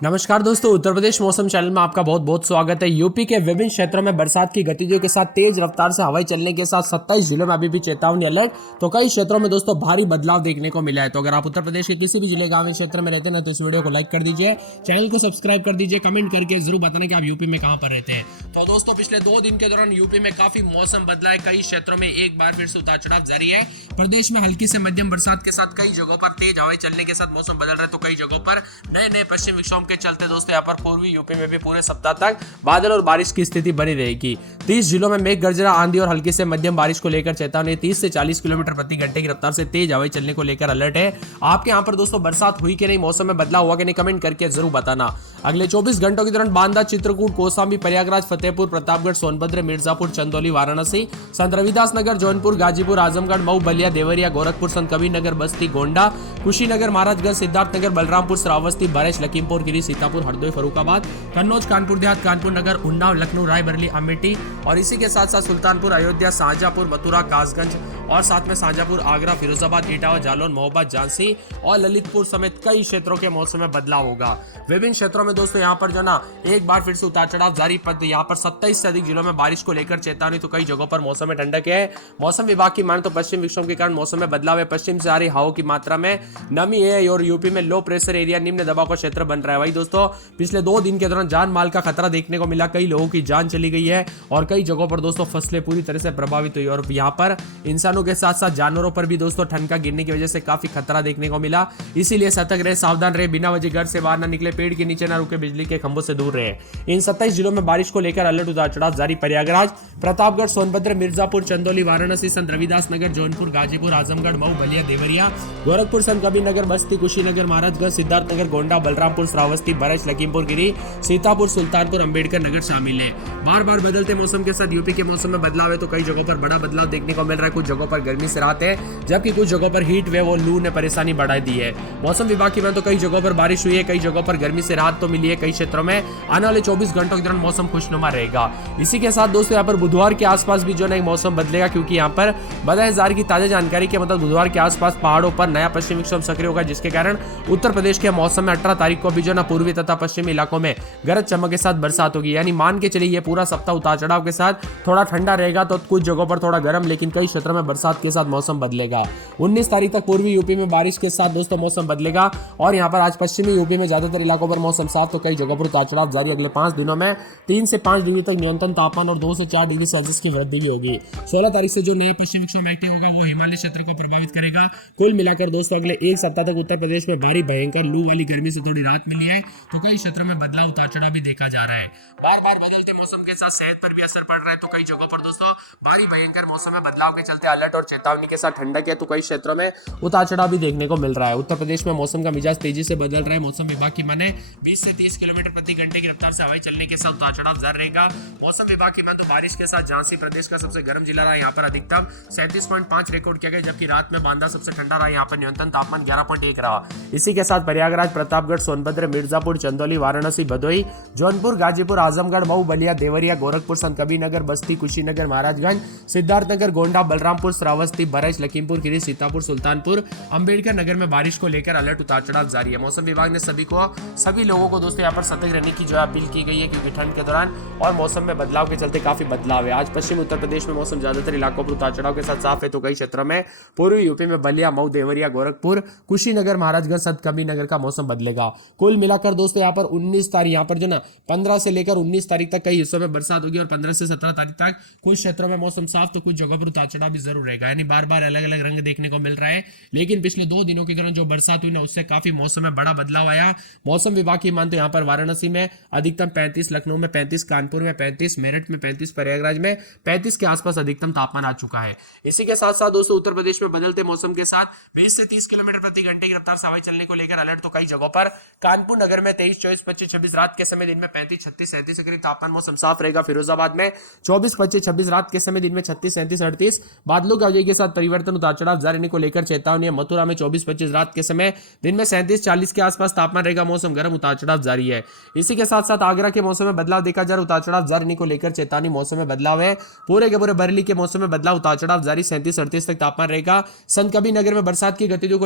नमस्कार दोस्तों, उत्तर प्रदेश मौसम चैनल में आपका बहुत बहुत स्वागत है। यूपी के विभिन्न क्षेत्रों में बरसात की गतिविधियों के साथ तेज रफ्तार से हवाएं चलने के साथ 27 जिलों में अभी भी चेतावनी अलर्ट। तो कई क्षेत्रों में दोस्तों भारी बदलाव देखने को मिला है। तो अगर आप उत्तर प्रदेश के किसी भी जिले गांव क्षेत्र में रहते हैं ना, तो इस वीडियो को लाइक कर दीजिए, चैनल को सब्सक्राइब कर दीजिए, कमेंट करके जरूर बताना कि आप यूपी में कहां पर रहते हैं। तो दोस्तों पिछले 2 दिन के दौरान यूपी में काफी मौसम बदला है। कई क्षेत्रों में एक बार फिर से उतार चढ़ाव जारी है। प्रदेश में हल्की से मध्यम बरसात के साथ कई जगहों पर तेज हवाएं चलने के साथ मौसम बदल रहा है। तो कई जगहों पर नए नए पश्चिम विक्षोभ के चलते दोस्तों पर पूर्वी यूपी में भी पूरे सप्ताह तक बादल और बारिश की स्थिति बनी रहेगी। 30 जिलों में मेघ गर्जना, आंधी और हल्की से मध्यम बारिश को लेकर चेतावनी। 30 से 40 किलोमीटर प्रति घंटे की रफ्तार से तेज हवाएं चलने को लेकर अलर्ट है। आपके यहाँ पर दोस्तों बरसात हुई कि नहीं, मौसम में बदलाव हुआ कि नहीं, कमेंट करके जरूर बताना। अगले 24 घंटों के दौरान बांदा, चित्रकूट, कौशाम्बी, प्रयागराज, फतेहपुर, प्रतापगढ़, सोनभद्र, मिर्जापुर, चंदौली, वाराणसी, संत रविदास नगर, जौनपुर, गाजीपुर, आजमगढ़, मऊ, बलिया, देवरिया, गोरखपुर, संत कबीरनगर, बस्ती, गोंडा, कुशीनगर, महाराजगंज, सिद्धार्थनगर, बलरामपुर, श्रावस्ती, बरेश, लखीमपुर खीरी, सीतापुर, हरदोई, फरुखाबाद, कन्नौज, कानपुर देहात, कानपुर नगर, उन्नाव, लखनऊ, रायबरेली, अमेठी और इसी के साथ साथ सुल्तानपुर, अयोध्या, शाहजहांपुर, मथुरा, कासगंज और साथ में शाहजहांपुर, आगरा, फिरोजाबाद, इटावा, जालौन, महोबा, झांसी और ललितपुर समेत कई क्षेत्रों के मौसम में बदलाव होगा। विभिन्न क्षेत्रों में दोस्तों यहाँ पर जो ना एक बार फिर से उतार चढ़ाव जारी। यहाँ पर 27 से अधिक जिलों में बारिश को लेकर चेतावनी। तो कई जगहों पर मौसम में ठंडक है। मौसम विभाग की माने तो पश्चिम विक्षोभ के कारण मौसम में बदलाव है। पश्चिम से आ रही हवाओं की मात्रा में नमी है और यूपी में लो प्रेशर एरिया, निम्न दबाव का क्षेत्र बन रहा है। वही दोस्तों पिछले 2 दिन के दौरान जान माल का खतरा देखने को मिला। कई लोगों की जान चली गई है और कई जगहों पर दोस्तों फसलें पूरी तरह से प्रभावित हुई। और यहाँ पर इंसानों के साथ साथ जानवरों पर भी दोस्तों ठंड का गिरने की वजह से काफी खतरा देखने को मिला। इसीलिए सतर्क रहे, सावधान रहे, बिना वजह घर से बाहर न निकले, पेड़ के नीचे न रुके, बिजली के खंभों से दूर रहे। इन 27 जिलों में बारिश को लेकर अलर्ट उतार चढ़ाव जारी। प्रयागराज, प्रतापगढ़, सोनभद्र, मिर्जापुर, चंदौली, वाराणसी, संत रविदास नगर, जौनपुर, गाजीपुर, आजमगढ़, मऊ, बलिया, देवरिया, गोरखपुर, संत कबीरनगर, बस्ती, कुशीनगर, महाराजगंज, सिद्धार्थनगर, गोंडा, बलरामपुर, श्रावस्ती, बरेश, लखीमपुर खीरी, सीतापुर, सुल्तानपुर, अंबेडकर नगर शामिल है। बार बार बदलते मौसम के साथ यूपी के मौसम में बदलाव है। तो कई जगहों पर बड़ा बदलाव देखने को मिल रहा है। कुछ जगहों पर गर्मी से राहत है, जबकि कुछ जगहों पर हीट वेव और लू ने परेशानी बढ़ा दी है। मौसम विभाग की माने तो कई जगहों पर बारिश हुई है, कई जगहों पर गर्मी से राहत तो मिली है। कई क्षेत्रों में आने वाले 24 घंटों के दौरान मौसम खुशनुमा रहेगा। इसी के साथ दोस्तों यहाँ पर बुधवार के आसपास भी जो है मौसम बदलेगा, क्योंकि यहाँ पर 12,000 की ताजा जानकारी के मतलब बुधवार के आसपास पहाड़ों पर नया पश्चिमी विक्षोभ सक्रिय होगा, जिसके कारण उत्तर प्रदेश के मौसम में 18 तारीख को भी जो ना पूर्वी तथा पश्चिमी इलाकों में गरज चमक के साथ बरसात होगी। यानी मान के चलिए ये पूरा सप्ताह उतार चढ़ाव के साथ थोड़ा ठंडा रहेगा। तो कुछ जगहों पर थोड़ा गर्म, लेकिन कई क्षेत्रों में बरसात के साथ मौसम बदलेगा। 19 तारीख तक पूर्वी यूपी में बारिश के साथ दोस्तों मौसम बदलेगा। और यहाँ पर आज पश्चिमी यूपी में ज्यादातर इलाकों पर मौसम साफ, तो कई जगहों पर उतार चढ़ाव जारी। अगले 5 दिनों में 3 से 5 डिग्री तक न्यूनतम तापमान और 2 से 4 डिग्री सेल्सियस की वृद्धि भी होगी। 16 तारीख से जो नया पश्चिमी विक्षोभ एक्टिव होगा वो हिमालय क्षेत्र को प्रभावित करेगा। कुल मिलाकर दोस्तों अगले एक सप्ताह तक उत्तर प्रदेश में भारी भयंकर लू वाली गर्मी से थोड़ी राहत मिली है। तो कई क्षेत्रों में बदलाव उतार चढ़ाव भी देखा जा रहा है। बार बार बदलते मौसम के साथ सेहत पर भी असर पड़ रहा है। तो कई जगहों पर दोस्तों भारी भयंकर मौसम में बदलाव के चलते अलर्ट और चेतावनी के साथ ठंडक है। तो कई क्षेत्रों में उतार चढ़ाव भी देखने को मिल रहा है। उत्तर प्रदेश में मौसम का मिजाज तेजी से बदल रहा है। मौसम विभाग की माने 20 से 30 किलोमीटर प्रति घंटे की रफ्तार से हवाएं चलने के साथ उतार चढ़ाव जारी रहेगा। मौसम विभाग की माने तो बारिश के साथ झांसी प्रदेश का सबसे गर्म जिला रहा। यहाँ पर अधिकतम 37.5 रिकॉर्ड किया गया, जबकि रात में बांदा सबसे ठंडा रहा। यहाँ पर न्यूनतम तापमान 11.1 रहा। इसी के साथ प्रयागराज, प्रतापगढ़, सोनभद्र, मिर्जापुर, चंदौली, वाराणसी, भदोही, जौनपुर, गाजीपुर, आजमगढ़, मऊ, बलिया, देवरिया, गोरखपुर, संत कबीरनगर, बस्ती, कुशीनगर, महाराजगंज, सिद्धार्थनगर, गोंडा, बलरामपुर, श्रावस्ती, बरेश, लखीमपुर खीरी, सीतापुर, सुल्तानपुर, अंबेडकर नगर में बारिश को लेकर अलर्ट उतार चढ़ाव जारी है। मौसम विभाग ने सभी लोगों को दोस्तों यहाँ पर सतर्क रहने की जो अपील की गई है, क्योंकि ठंड के दौरान और मौसम में बदलाव के चलते काफी बदलाव है। आज पश्चिम उत्तर प्रदेश में मौसम ज्यादातर इलाकों पर उतार चढ़ाव के साथ साफ है। तो कई क्षेत्रों में पूर्वी यूपी में बलिया, मऊ, देवरिया, गोरखपुर, कुशीनगर, महाराजगंज, संत कबीरनगर का मौसम बदलेगा। कुल मिलाकर दोस्तों यहाँ पर 19 तारीख यहाँ पर जो ना 15 से लेकर 19 तारीख तक कई हिस्सों में बरसात होगी और 15 से 17 तारीख तक कुछ क्षेत्रों में मौसम साफ, तो कुछ जगहों पर उतार चढ़ाव भी जरूर रहेगा। यानी बार बार अलग अलग रंग देखने को मिल रहा है। लेकिन पिछले 2 दिनों के दौरान जो बरसात हुई ना, उससे काफी मौसम में बड़ा बदलाव आया। मौसम विभाग की मानते यहाँ पर वाराणसी में अधिकतम 35, लखनऊ में 35, कानपुर में 35, मेरठ में 35, प्रयागराज में 35 के आसपास अधिकतम तापमान आ चुका है। इसी के साथ साथ दोस्तों उत्तर प्रदेश में बदलते मौसम के साथ 20 से 30 किलोमीटर प्रति घंटे की रफ्तार से हवाएं चलने को लेकर अलर्ट। तो कई जगहों पर कानपुर नगर में 23, 24, 25, 26 रात के समय, दिन में 35, 36, 37 के करीब तापमान, मौसम साफ रहेगा। फिरोजाबाद में 24, 25, 26 रात के समय, दिन में 36, 37, 38 बादलों की आवाजाही के साथ परिवर्तन, उतार चढ़ाव जारी रहने को लेकर चेतावनी है। मथुरा में 24, 25 रात के समय, दिन में 37, 40 के आसपास तापमान रहेगा। मौसम गर्म, उतार चढ़ाव जारी है। इसी के साथ साथ आगरा के मौसम में बदलाव देखा जा रहा है। उतार चढ़ाव जारी रहने को लेकर चेतावनी, मौसम में बदलाव है। पूरे के पूरे बरेली के मौसम में बदलाव, उतार चढ़ाव जारी, 37, 38 तक तापमान रहेगा। संत कबीरनगर में बरसात की गतिविधियों